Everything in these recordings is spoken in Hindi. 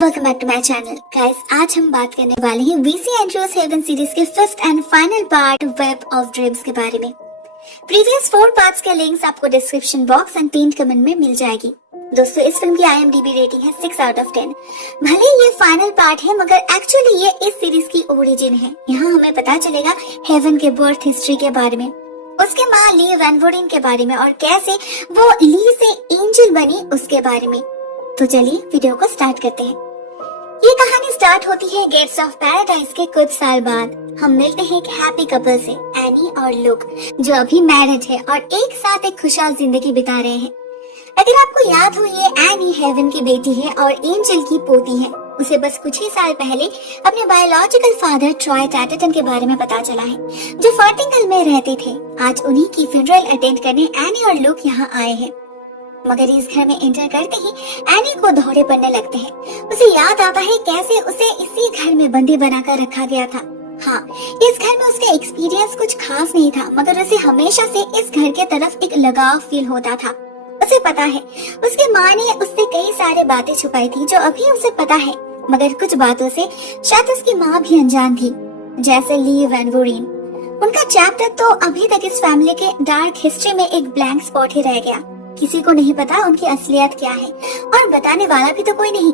Welcome back to my channel guys. आज हम बात करने वाले हैं वीसी एंड्रयूज हेवन सीरीज के fifth and final part Web of Dreams के बारे में। प्रीवियस 4 पार्ट्स के लिंक्स आपको description box and pin comment में मिल जाएगी। दोस्तों, इस फिल्म की IMDb रेटिंग है 6 आउट ऑफ 10। भले ये फाइनल पार्ट है मगर एक्चुअली ये इस सीरीज की ओरिजिन है। यहाँ हमें पता चलेगा हेवन के बर्थ हिस्ट्री के बारे में, उसके माँ ली वैन वोरेन के बारे में और कैसे वो ली से एंजल बनी उसके बारे में। तो चलिए वीडियो को स्टार्ट करते हैं। ये कहानी स्टार्ट होती है गेट्स ऑफ पैराडाइज के कुछ साल बाद। हम मिलते हैं एक हैप्पी कपल से, एनी और लुक, जो अभी मैरिड है और एक साथ एक खुशहाल जिंदगी बिता रहे हैं। अगर आपको याद हो, ये एनी हेवन की बेटी है और एंजल की पोती है। उसे बस कुछ ही साल पहले अपने बायोलॉजिकल फादर ट्रॉय टैटरटन के बारे में पता चला है, जो फॉर्टिंगल में रहते थे। आज उन्हीं की फ्यूनरल अटेंड करने एनी और लुक यहाँ आए हैं। मगर इस घर में एंटर करते ही एनी को दौरे पड़ने लगते हैं। उसे याद आता है कैसे उसे इसी घर में बंदी बनाकर रखा गया था। हाँ, इस घर में उसका एक्सपीरियंस कुछ खास नहीं था, मगर उसे हमेशा से इस घर के तरफ एक लगाव फील होता था। उसे पता है उसकी माँ ने उससे कई सारे बातें छुपाई थी जो अभी उसे पता है, मगर कुछ बातों से शायद उसकी माँ भी अनजान थी, जैसे ली वैन वोरेन। उनका चैप्टर तो अभी तक इस फैमिली के डार्क हिस्ट्री में एक ब्लैंक स्पॉट ही रह गया। किसी को नहीं पता उनकी असलियत क्या है और बताने वाला भी तो कोई नहीं।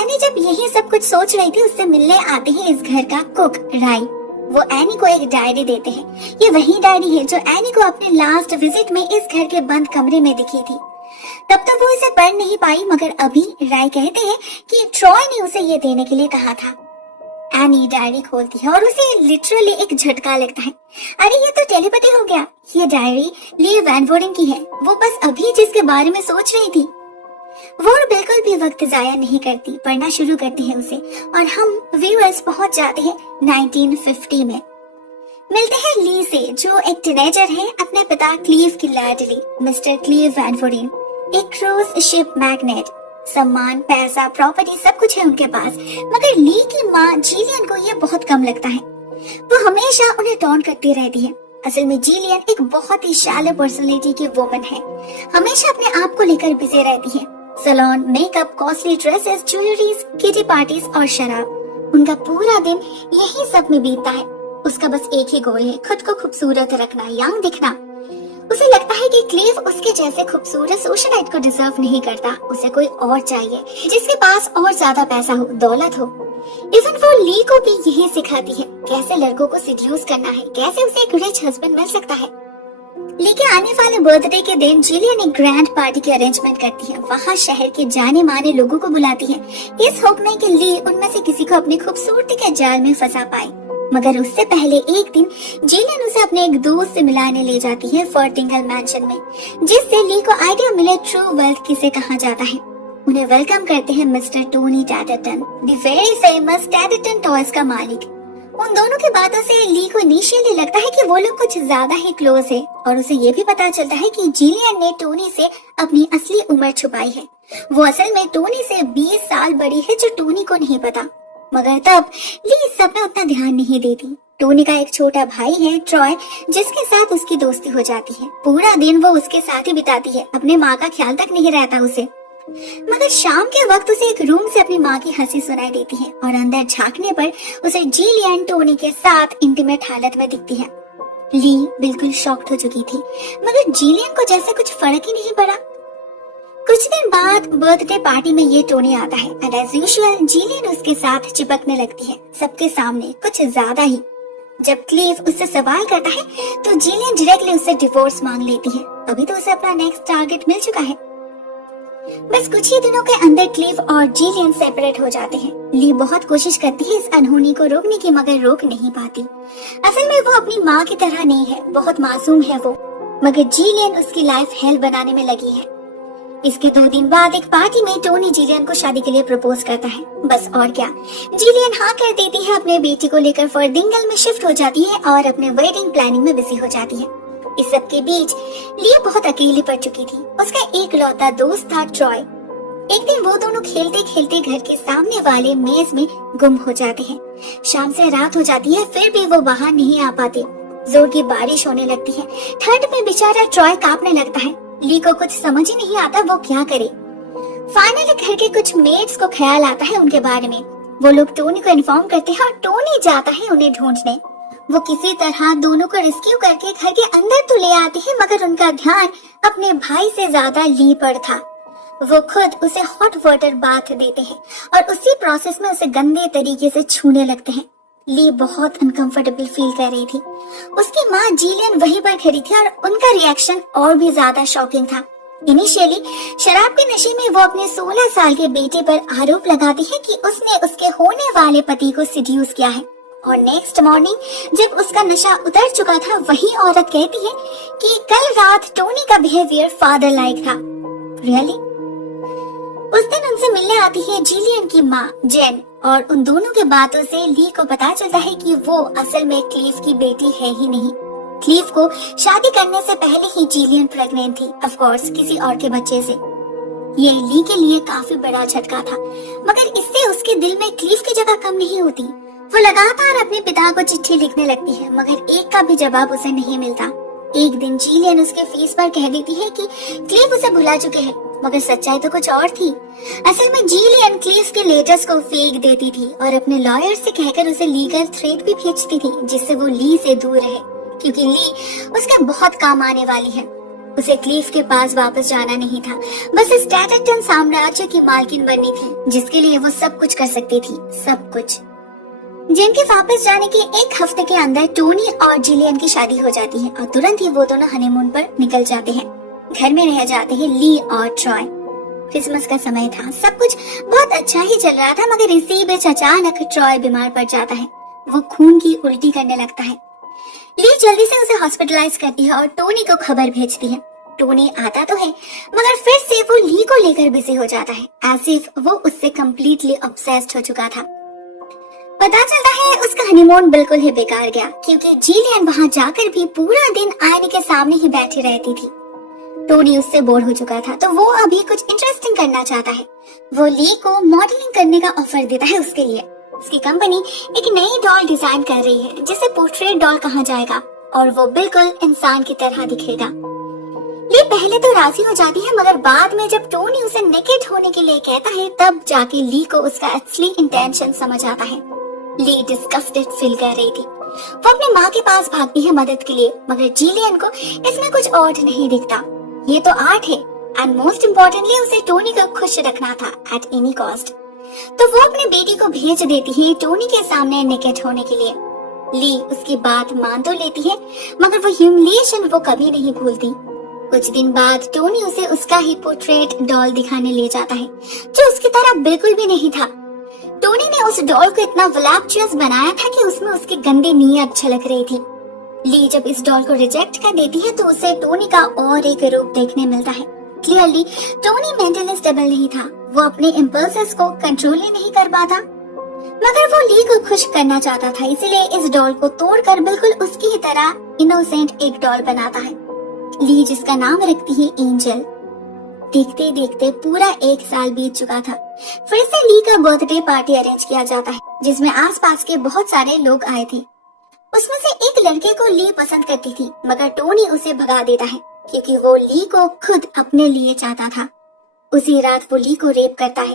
एनी जब यही सब कुछ सोच रही थी, उससे मिलने आते ही इस घर का कुक राय। वो एनी को एक डायरी देते हैं। ये वही डायरी है जो एनी को अपने लास्ट विजिट में इस घर के बंद कमरे में दिखी थी। तब तो वो इसे पढ़ नहीं पाई, मगर अभी राय कहते हैं कि ट्रॉय ने उसे ये देने के लिए कहा था। एनी डायरी खोलती है और उसे लिटरली एक झटका लगता है। अरे ये तो टेलीपैथी हो गया। ये डायरी ली वैन वोरेन की है। वो बस अभी जिसके बारे में सोच रही थी। वो बिल्कुल भी वक्त जाया नहीं करती, पढ़ना शुरू करती है उसे और हम व्यूअर्स पहुंच जाते हैं 1950 में। मिलते हैं ली से, जो एक टीनेजर है, अपने पिता क्लीव की लाडली मिस्टर क्लीव वैन वोरेन, एक क्रूज शिप मैग्नेट। सम्मान, पैसा, प्रॉपर्टी सब कुछ है उनके पास, मगर ली की माँ जिलियन को ये बहुत कम लगता है। वो हमेशा उन्हें टॉन्ट करती रहती है। असल में जिलियन एक बहुत ही शैलो पर्सनालिटी की वुमन है, हमेशा अपने आप को लेकर बिजी रहती है। Salon, makeup, costly dresses, jewelleries, kitty parties और शराब। उनका पूरा दिन यही सब में बीतता है। उसका बस एक ही गोल है, खुद को खूबसूरत रखना, यंग दिखना। उसे लगता है कि क्लीव उसके जैसे खूबसूरत सोशलाइट को डिजर्व नहीं करता। उसे कोई और चाहिए जिसके पास और ज्यादा पैसा हो, दौलत हो। इवन वो ली को भी यही सिखाती है, कैसे लड़कों को सिड्यूस करना है, कैसे उसे एक रिच हस्बैंड मिल सकता है। ली के आने वाले बर्थडे के दिन जिलियन एक ग्रैंड पार्टी की अरेंजमेंट करती है। वहाँ शहर के जाने माने लोगों को बुलाती है, इस होप में कि ली उनमें से किसी को अपनी खूबसूरती के जाल में फंसा पाए। मगर उससे पहले एक दिन जिलियन उसे अपने एक दोस्त से मिलाने ले जाती है फॉर्टिंगल मैंशन में, जिससे ली को आइडिया मिले ट्रू वेल्थ किसे कहा जाता है। उन्हें वेलकम करते हैं mister Tony Tatterton, the very famous Tatterton toys का मालिक। उन दोनों की बातों से ली को इनिशियली लगता है कि वो लोग कुछ ज्यादा ही क्लोज है, और उसे ये भी पता चलता है कि जिलियन ने टोनी से अपनी असली उम्र छुपाई है। वो असल में टोनी से 20 साल बड़ी है, जो टोनी को नहीं पता। मगर तब ली इस सब में उतना ध्यान नहीं देती। टोनी का एक छोटा भाई है ट्रॉय, जिसके साथ उसकी दोस्ती हो जाती है। पूरा दिन वो उसके साथ ही बिताती है, अपने माँ का ख्याल तक नहीं रहता उसे। मगर शाम के वक्त उसे एक रूम से अपनी माँ की हंसी सुनाई देती है और अंदर झांकने पर उसे जिलियन टोनी के साथ इंटीमेट हालत में दिखती है। ली बिल्कुल शॉक्ड हो चुकी थी, मगर जिलियन को जैसे कुछ फर्क ही नहीं पड़ा। कुछ दिन बाद बर्थडे पार्टी में ये टोनी आता है एंड एज यूजुअल जिलियन उसके साथ चिपकने लगती है, सबके सामने, कुछ ज्यादा ही। जब क्लीव उससे सवाल करता है तो जिलियन डायरेक्टली उससे डिवोर्स मांग लेती है। अभी तो उसे अपना नेक्स्ट टारगेट मिल चुका है। बस कुछ ही दिनों के अंदर क्लीव और जिलियन सेपरेट हो जाते हैं। ली बहुत कोशिश करती है इस अनहोनी को रोकने की, मगर रोक नहीं पाती। असल में वो अपनी माँ की तरह नहीं है, बहुत मासूम है वो, मगर जिलियन उसकी लाइफ हेल बनाने में लगी है। इसके 2 दिन बाद एक पार्टी में टोनी जिलियन को शादी के लिए प्रपोज करता है। बस और क्या, जिलियन हाँ कर देती है, अपने बेटी को लेकर फॉर्टिंगल में शिफ्ट हो जाती है और अपने वेडिंग प्लानिंग में बिजी हो जाती है। इस सब के बीच ली बहुत अकेली पड़ चुकी थी। उसका एक लौता दोस्त था ट्रॉय। एक दिन वो दोनों खेलते खेलते घर के सामने वाले मेज में गुम हो जाते हैं। शाम से रात हो जाती है, फिर भी वो बाहर नहीं आ पाते। जोर की बारिश होने लगती है। ठंड में बेचारा ट्रॉय कांपने लगता है। ली को कुछ समझ ही नहीं आता वो क्या करे। फाइनली घर के कुछ मेट्स को ख्याल आता है उनके बारे में। वो लोग टोनी को इन्फॉर्म करते हैं और टोनी जाता है उन्हें ढूंढने। वो किसी तरह दोनों को रेस्क्यू करके घर के अंदर तो ले आते हैं, मगर उनका ध्यान अपने भाई से ज्यादा ली पर था। वो खुद उसे हॉट वाटर बाथ देते हैं और उसी प्रोसेस में उसे गंदे तरीके से छूने लगते हैं। ली बहुत अनकंफर्टेबल फील कर रही थी। उसकी माँ जिलियन वहीं पर खड़ी थी और उनका रिएक्शन और भी ज्यादा शॉकिंग था। इनिशियली शराब के नशे में वो अपने 16 साल के बेटे पर आरोप लगाती है कि उसने उसके होने वाले पति को सिड्यूस किया है, और नेक्स्ट मॉर्निंग जब उसका नशा उतर चुका था वही औरत कहती है कि कल रात टोनी का बिहेवियर फादर लाइक था। रियली? उस दिन उनसे मिलने आती है जिलियन की माँ जेन, और उन दोनों के बातों से ली को पता चलता है कि वो असल में क्लीव की बेटी है ही नहीं। क्लीव को शादी करने से पहले ही जिलियन प्रेग्नेंट थी, ऑफ कोर्स किसी और के बच्चे से। ये ली के लिए काफी बड़ा झटका था, मगर इससे उसके दिल में क्लीव की जगह कम नहीं होती। वो लगातार अपने पिता को चिट्ठी लिखने लगती है, मगर एक का भी जवाब उसे नहीं मिलता। एक दिन जिलियन उसके फेस पर कह देती है कि क्लीव उसे भुला चुके हैं, मगर सच्चाई तो कुछ और थी। असल में जिलियन क्लीव के लेटर्स को फेंक देती थी और अपने लॉयर से कहकर उसे लीगल थ्रेट भी भेजती थी, जिससे वो ली से दूर रहे, क्योंकि ली उसके बहुत काम आने वाली है। उसे क्लीव के पास वापस जाना नहीं था, बस इस टैटरटन साम्राज्य की मालकिन बननी थी, जिसके लिए वो सब कुछ कर सकती थी, सब कुछ। जिनके वापस जाने के एक हफ्ते के अंदर टोनी और जिलियन की शादी हो जाती है और तुरंत ही वो दोनों हनीमून पर निकल जाते हैं। घर में रह जाते हैं ली और ट्रॉय। क्रिसमस का समय था, सब कुछ बहुत अच्छा ही चल रहा था, मगर इसी बीच अचानक ट्रॉय बीमार पड़ जाता है। वो खून की उल्टी करने लगता है। ली जल्दी से उसे हॉस्पिटलाइज करती है और टोनी को खबर भेजती है। टोनी आता तो है, मगर फिर से वो ली को लेकर बिजी हो जाता है, एज इफ वो उससे कम्प्लीटली ऑब्सेस्ड हो चुका था। पता चलता है उसका हनीमून बिल्कुल ही बेकार गया, क्योंकि जिलियन वहाँ जाकर भी पूरा दिन आईने के सामने ही बैठी रहती थी। टोनी उससे बोर हो चुका था, तो वो अभी कुछ इंटरेस्टिंग करना चाहता है। वो ली को मॉडलिंग करने का ऑफर देता है उसके लिए। उसकी कंपनी एक नई डॉल डिजाइन कर रही है, जिसे पोर्ट्रेट डॉल कहा जाएगा, और वो बिल्कुल इंसान की तरह दिखेगा। ली पहले तो राजी हो जाती है, मगर बाद में जब टोनी उसे नेकेड होने के लिए कहता है, तब जाके ली को उसका असली इंटेंशन समझ आता है। ली डिस्गस्टेड फील कर रही थी। वो अपनी माँ के पास भागती है मदद के लिए, मगर जिलियन को इसमें कुछ और नहीं दिखता। ये तो आर्ट है, एंड मोस्ट इम्पोर्टेंटली उसे टोनी को खुश रखना था एट एनी कॉस्ट। तो वो अपने बेटी को भेज देती है टोनी के सामने नेकेड होने के लिए। ली उसकी बात मान तो लेती है, मगर वो ह्यूमिलिएशन वो कभी नहीं भूलती। कुछ दिन बाद टोनी उसे उसका ही पोर्ट्रेट डॉल दिखाने ले जाता है, जो उसकी तरह बिल्कुल भी नहीं था। टोनी ने उस डॉल को इतना वॉलप्चुअस बनाया था कि उसमें उसकी गंदी नीयत झलक रही थी। ली जब इस डॉल को रिजेक्ट कर देती है, तो उसे टोनी का और एक रूप देखने मिलता है। क्लियरली टोनी मेंटली स्टेबल नहीं था, वो अपने इम्पल्सेस को कंट्रोल ही नहीं कर पाता। मगर वो ली को खुश करना चाहता था, इसीलिए इस डॉल को तोड़कर बिल्कुल उसकी ही तरह इनोसेंट एक डॉल बनाता है। ली जिसका नाम रखती है एंजल। देखते देखते पूरा 1 साल बीत चुका था। फिर से ली का बर्थडे पार्टी अरेंज किया जाता है, जिसमें आसपास के बहुत सारे लोग आए थे। उसमें से एक लड़के को ली पसंद करती थी, मगर टोनी उसे भगा देता है, क्योंकि वो ली को खुद अपने लिए चाहता था। उसी रात वो ली को रेप करता है।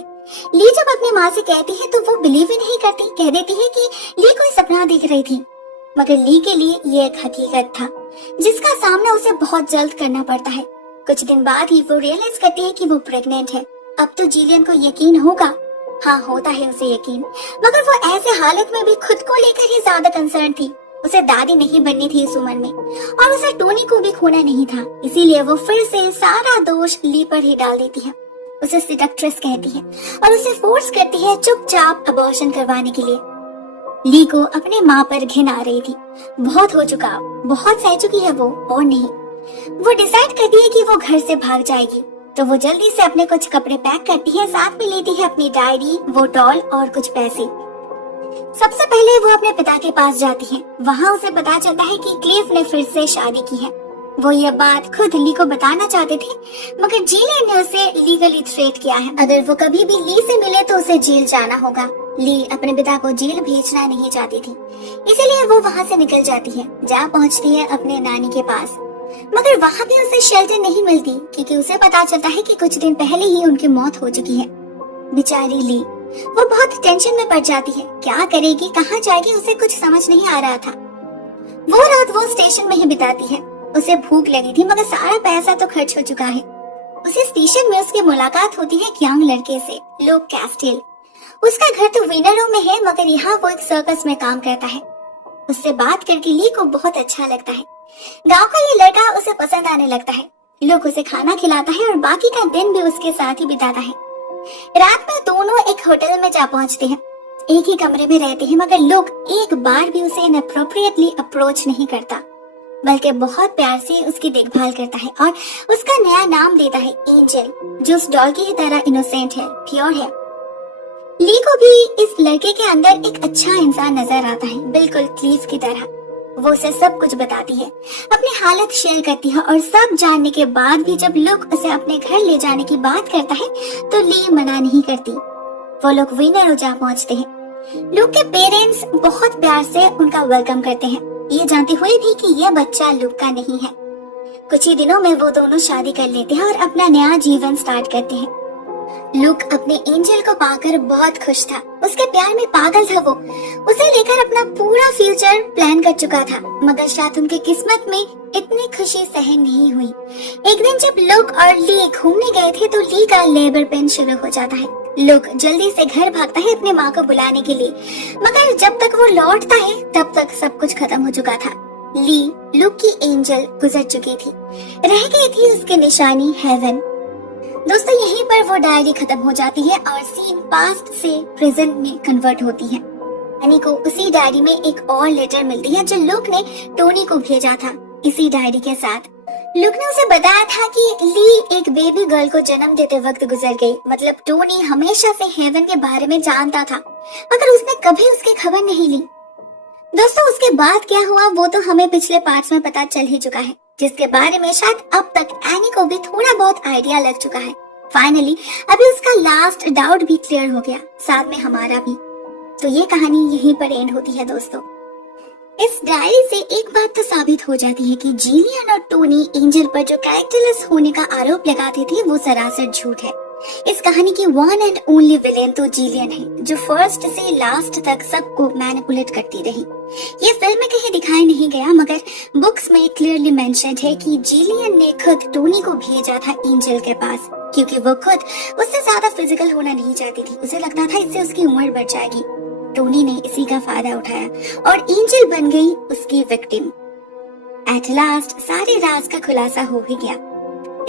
ली जब अपनी माँ से कहती है, तो वो बिलीव ही नहीं करती, कह देती है कि ली कोई सपना देख रही थी। मगर ली के लिए ये एक हकीकत था, जिसका सामना उसे बहुत जल्द करना पड़ता है। कुछ दिन बाद ही वो रियलाइज करती है कि वो प्रेग्नेंट है। अब तो जिलियन को यकीन होगा। हाँ, होता है उसे यकीन, मगर वो ऐसे हालत में भी खुद को लेकर ही ज्यादा कंसर्न थी। उसे दादी नहीं बननी थी इस उम्र में, और उसे टोनी को भी खोना नहीं था। इसीलिए वो फिर से सारा दोष ली पर ही डाल देती है। उसे सिडक्ट्रेस कहती है और उसे फोर्स करती है चुपचाप अबॉर्शन करवाने के लिए। ली को अपने माँ पर घिन आ रही थी। बहुत हो चुका, बहुत सह चुकी है वो, और नहीं। वो डिसाइड करती है कि वो घर से भाग जाएगी, तो वो जल्दी से अपने कुछ कपड़े पैक करती है, साथ में लेती है अपनी डायरी, वो डॉल और कुछ पैसे। सबसे पहले वो अपने पिता के पास जाती है। वहाँ उसे पता चलता है कि क्लीव ने फिर से शादी की है। वो ये बात खुद ली को बताना चाहते थे, मगर जिलियन ने उसे लीगली थ्रेट किया है। अगर वो कभी भी ली से मिले तो उसे जेल जाना होगा। ली अपने पिता को जेल भेजना नहीं चाहती थी, इसीलिए वो वहाँ से निकल जाती है। जा पहुँचती है अपने नानी के पास। मगर वहाँ भी उसे शेल्टर नहीं मिलती क्योंकि उसे पता चलता है कि कुछ दिन पहले ही उनकी मौत हो चुकी है। बेचारी ली, वो बहुत टेंशन में पड़ जाती है। क्या करेगी, कहाँ जाएगी, उसे कुछ समझ नहीं आ रहा था। वो रात वो स्टेशन में ही बिताती है। उसे भूख लगी थी मगर सारा पैसा तो खर्च हो चुका है। उसे स्टेशन में उसकी मुलाकात होती है एक यंग लड़के से, लुक कैस्टिल। उसका घर तो विनरो में है मगर यहाँ वो एक सर्कस में काम करता है। उससे बात करके ली को बहुत अच्छा लगता है। गांव का ये लड़का उसे पसंद आने लगता है। लुक उसे खाना खिलाता है और बाकी का दिन भी उसके साथ ही बिताता है। रात में दोनों एक होटल में जा पहुंचते हैं। एक ही कमरे में रहते हैं मगर लुक एक बार भी उसे इनअप्रोप्रिएटली अप्रोच नहीं करता, बल्कि बहुत प्यार से उसकी देखभाल करता है और उसका नया नाम देता है एंजल, जो उस डॉल की तरह इनोसेंट है, प्योर है। ली को भी इस लड़के के अंदर एक अच्छा इंसान नजर आता है, बिल्कुल क्लीव की तरह। वो उसे सब कुछ बताती है, अपनी हालत शेयर करती है और सब जानने के बाद भी जब लुक उसे अपने घर ले जाने की बात करता है तो ली मना नहीं करती। वो लोग विनरो जा पहुंचते हैं। लुक के पेरेंट्स बहुत प्यार से उनका वेलकम करते हैं, ये जानते हुए भी कि यह बच्चा लुक का नहीं है। कुछ ही दिनों में वो दोनों शादी कर लेते हैं और अपना नया जीवन स्टार्ट करते हैं। लुक अपने एंजल को पाकर बहुत खुश था। उसके प्यार में पागल था वो। उसे लेकर अपना पूरा फ्यूचर प्लान कर चुका था मगर शायद उनकी किस्मत में इतनी खुशी सहन नहीं हुई। एक दिन जब लुक और ली घूमने गए थे तो ली का लेबर पेन शुरू हो जाता है। लुक जल्दी से घर भागता है अपने माँ को बुलाने के लिए, मगर जब तक वो लौटता है तब तक सब कुछ खत्म हो चुका था। ली, लुक की एंजल, गुजर चुकी थी। रह गई थी उसकी निशानी हेवन। दोस्तों यहीं पर वो डायरी खत्म हो जाती है और सीन पास्ट से प्रेजेंट में कन्वर्ट होती है। एनी को उसी डायरी में एक और लेटर मिलती है जो लुक ने टोनी को भेजा था। इसी डायरी के साथ लुक ने उसे बताया था कि ली एक बेबी गर्ल को जन्म देते वक्त गुजर गई। मतलब टोनी हमेशा से हेवन के बारे में जानता था मगर उसने कभी उसकी खबर नहीं ली। दोस्तों उसके बाद क्या हुआ वो तो हमें पिछले पार्ट्स में पता चल ही चुका है, जिसके बारे में शायद अब तक एनी को भी थोड़ा बहुत आइडिया लग चुका है। फाइनली अभी उसका लास्ट डाउट भी क्लियर हो गया, साथ में हमारा भी। तो ये कहानी यहीं पर एंड होती है दोस्तों। इस डायरी से एक बात तो साबित हो जाती है कि जिलियन और टोनी एंजल पर जो कैरेक्टरलेस होने का आरोप लगाते थे वो सरासर झूठ है। इस कहानी की वन एंड ओनली विलेन तो जिलियन है, जो फर्स्ट से लास्ट तक सबको मैनिपुलेट करती रही। ये फिल्म में कहीं दिखाई नहीं गया मगर बुक्स में क्लियरली मेंशन्ड है कि जिलियन ने खुद टोनी को भेजा था एंजल के पास, क्योंकि वो खुद उससे ज्यादा फिजिकल होना नहीं चाहती थी। उसे लगता था इससे उसकी उम्र बढ़ जाएगी। टोनी ने इसी का फायदा उठाया और एंजल बन गई उसकी विक्टिम। एट लास्ट सारे राज का खुलासा हो ही गया।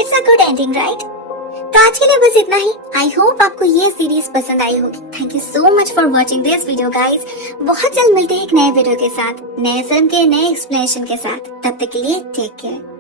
It's a good ending right? तो आज के लिए बस इतना ही। आई होप आपको ये सीरीज पसंद आई होगी। Thank you so much for watching this video guys. बहुत जल्द मिलते हैं एक नए वीडियो के साथ, नए फिल्म के नए एक्सप्लेनेशन के साथ। तब तक के लिए टेक केयर।